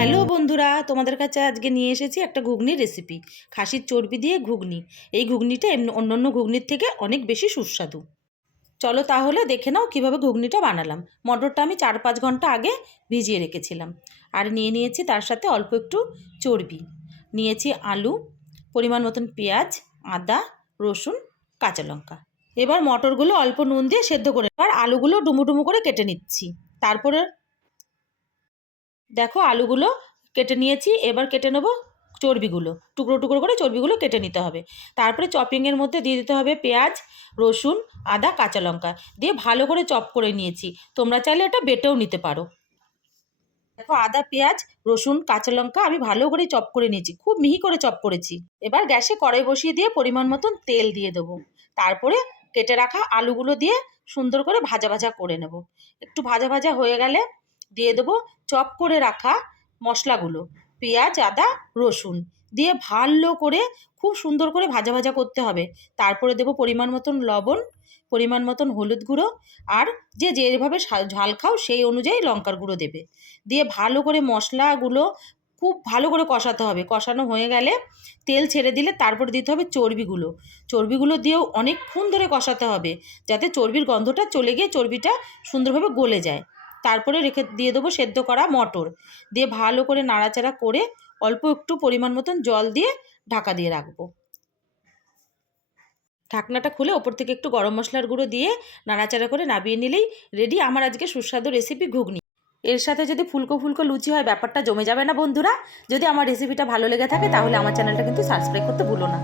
Hello বন্ধুরা, তোমাদের কাছে আজকে নিয়ে এসেছি একটা ঘুগনির রেসিপি। খাসির চর্বি দিয়ে ঘুগনি। এই ঘুগনিটা অন্যান্য ঘুগনির থেকে অনেক বেশি সুস্বাদু। চলো তাহলে দেখে নাও কিভাবে ঘুগনিটা বানালাম। মটরটা আমি 4-5 ঘন্টা আগে ভিজিয়ে রেখেছিলাম। আর নিয়েছি তার সাথে অল্প একটু চর্বি। নিয়েছি আলু, পরিমাণ মতন পেঁয়াজ, আদা, রসুন, কাঁচা লঙ্কা। এবার মটরগুলো অল্প নুন দিয়ে সেদ্ধ করে, আর আলুগুলো ডুমো ডুমো করে কেটে নিচ্ছি। তারপরে দেখো আলুগুলো কেটে নিয়েছি। এবার কেটে নেব চর্বিগুলো, টুকরো টুকরো করে চর্বিগুলো কেটে নিতে হবে। তারপরে চপিংয়ের মধ্যে দিয়ে দিতে হবে পেঁয়াজ, রসুন, আদা, কাঁচা লঙ্কা দিয়ে ভালো করে চপ করে নিয়েছি। তোমরা চাইলে এটা বেটেও নিতে পারো। দেখো আদা, পেঁয়াজ, রসুন, কাঁচা লঙ্কা আমি ভালো করে চপ করে নিয়েছি, খুব মিহি করে চপ করেছি। এবার গ্যাসে কড়াই বসিয়ে দিয়ে পরিমাণ মতন তেল দিয়ে দেবো। তারপরে কেটে রাখা আলুগুলো দিয়ে সুন্দর করে ভাজা ভাজা করে নেব। একটু ভাজা ভাজা হয়ে গেলে দিয়ে দেবো চপ করে রাখা মশলাগুলো, পেঁয়াজ, আদা, রসুন দিয়ে ভালো করে খুব সুন্দর করে ভাজা ভাজা করতে হবে। তারপরে দেবো পরিমাণ মতন লবণ, পরিমাণ মতন হলুদ গুঁড়ো, আর যে যেভাবে ঝাল খাও সেই অনুযায়ী লঙ্কার গুঁড়ো দেবে। দিয়ে ভালো করে মশলাগুলো খুব ভালো করে কষাতে হবে। কষানো হয়ে গেলে তেল ছেড়ে দিলে তারপর দিতে হবে চর্বিগুলো। চর্বিগুলো দিয়েও অনেকক্ষণ ধরে কষাতে হবে, যাতে চর্বির গন্ধটা চলে গিয়ে চর্বিটা সুন্দরভাবে গলে যায়। তারপরে দিয়ে দেবো সেদ্ধ করা মটর, দিয়ে ভালো করে নাড়াচাড়া করে অল্প একটু পরিমাণ মতন জল দিয়ে ঢাকা দিয়ে রাখবো। ঢাকনাটা খুলে ওপর থেকে একটু গরম মশলার গুঁড়ো দিয়ে নাড়াচাড়া করে নামিয়ে নিলেই রেডি আমার আজকে সুস্বাদু রেসিপি ঘুগনি। এর সাথে যদি ফুলকো ফুলকো লুচি হয় ব্যাপারটা জমে যাবে না বন্ধুরা। যদি আমার রেসিপিটা ভালো লেগে থাকে তাহলে আমার চ্যানেলটা কিন্তু সাবস্ক্রাইব করতে ভুলো না।